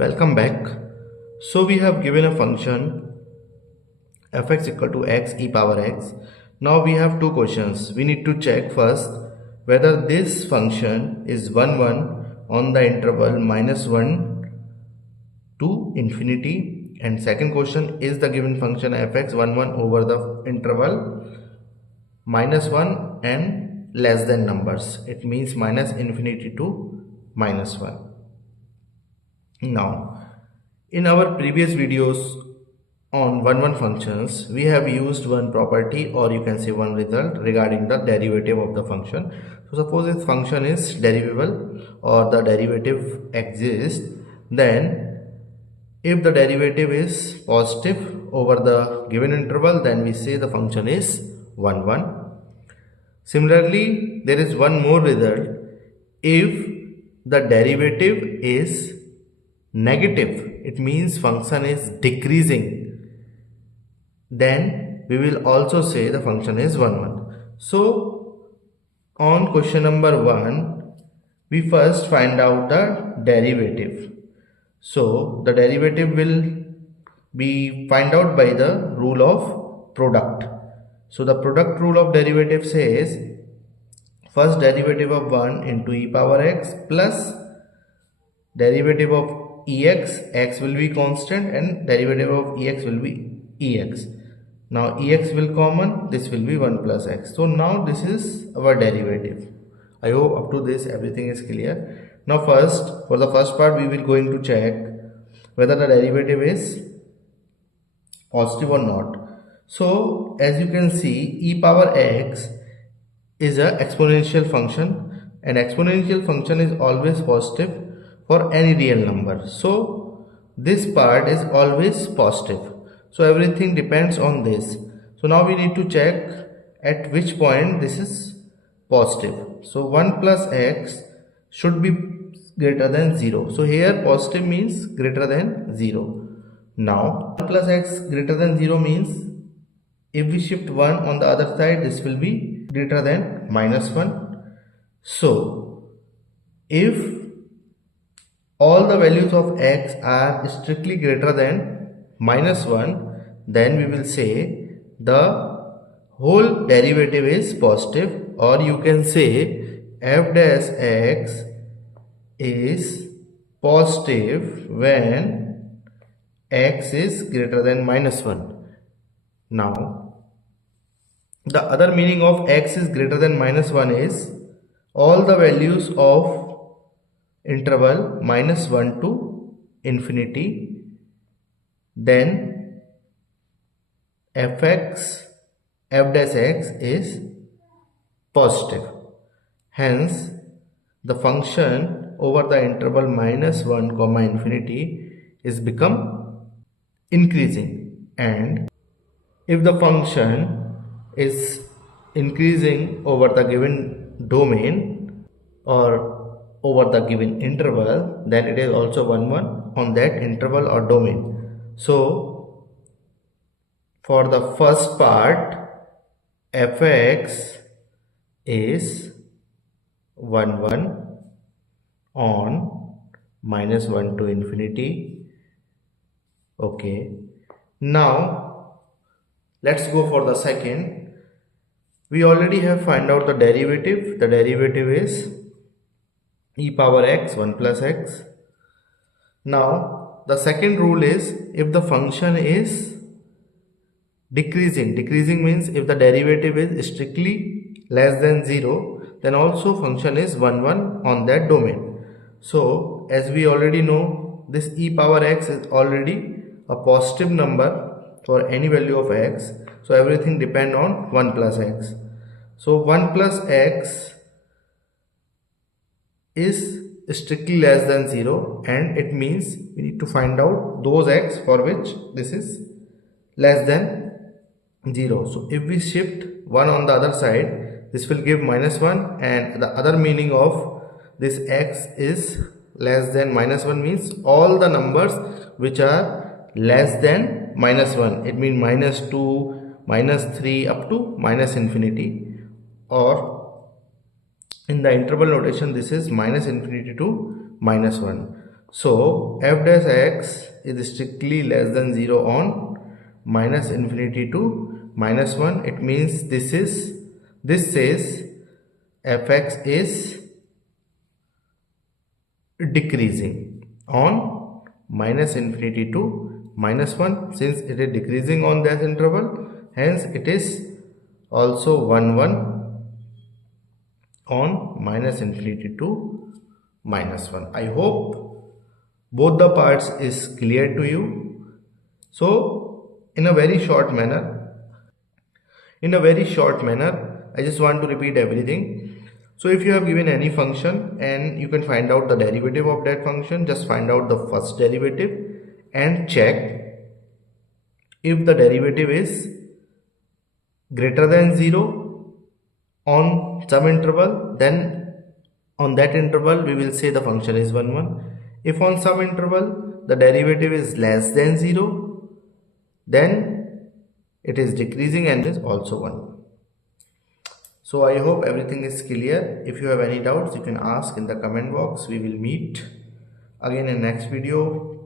Welcome back. So we have given a function fx equal to x e power x. Now we have two questions. We need to check first whether this function is 1 1 on the interval -1 to infinity, and second question is the given function fx 1 1 over the interval -1 and less than numbers. It means minus infinity to -1. Now, in our previous videos on 1 1 functions, we have used one property, or you can say one result, regarding the derivative of the function. So suppose this function is derivable or the derivative exists, then if the derivative is positive over the given interval, then we say the function is 1 1. Similarly, there is one more result. If the derivative is negative, it means function is decreasing, then we will also say the function is 1 1. So on question number 1, we first find out the derivative. So the derivative will be find out by the rule of product. So the product rule of derivative says first derivative of 1 into e power x plus derivative of ex, x will be constant, and derivative of ex will be ex. Now ex will common, this will be 1 plus x. So now this is our derivative. I hope up to this everything is clear. Now first, for the first part, we will going to check whether the derivative is positive or not. So as you can see, e power x is an exponential function, and exponential function is always positive for any real number. So this part is always positive. So everything depends on this. So now we need to check at which point this is positive. So 1 plus x should be greater than 0. So here positive means greater than 0. Now 1 plus x greater than 0 means if we shift 1 on the other side, this will be greater than -1. So if all the values of x are strictly greater than -1, then we will say the whole derivative is positive, or you can say f dash x is positive when x is greater than -1. Now the other meaning of x is greater than -1 is all the values of interval -1 to infinity, then f dash x is positive. Hence the function over the interval -1 comma infinity is become increasing, and if the function is increasing over the given domain or over the given interval, then it is also 1 1 on that interval or domain. So for the first part, fx is 1 1 on -1 to infinity. Okay, now let's go for the second. We already have find out the derivative. The derivative is e power x 1 plus x. Now the second rule is if the function is decreasing means if the derivative is strictly less than 0, then also function is 1 1 on that domain. So as we already know, this e power x is already a positive number for any value of x. So everything depend on 1 plus x. So 1 plus x is strictly less than 0, and it means we need to find out those x for which this is less than 0. So if we shift 1 on the other side, this will give -1, and the other meaning of this x is less than -1 means all the numbers which are less than -1. It means -2, -3 up to -infinity, or in the interval notation this is -infinity to -1. So f dash x is strictly less than 0 on minus infinity to minus 1. It means this says fx is decreasing on minus infinity to minus 1. Since it is decreasing on that interval, hence it is also 1 on minus infinity to minus 1. I hope both the parts is clear to you. So in a very short manner, I just want to repeat everything. So if you have given any function and you can find out the derivative of that function, just find out the first derivative and check if the derivative is greater than 0 on some interval, then on that interval we will say the function is 1. If on some interval the derivative is less than 0, then it is decreasing and is also 1. So I hope everything is clear. If you have any doubts, you can ask in the comment box. We will meet again in next video.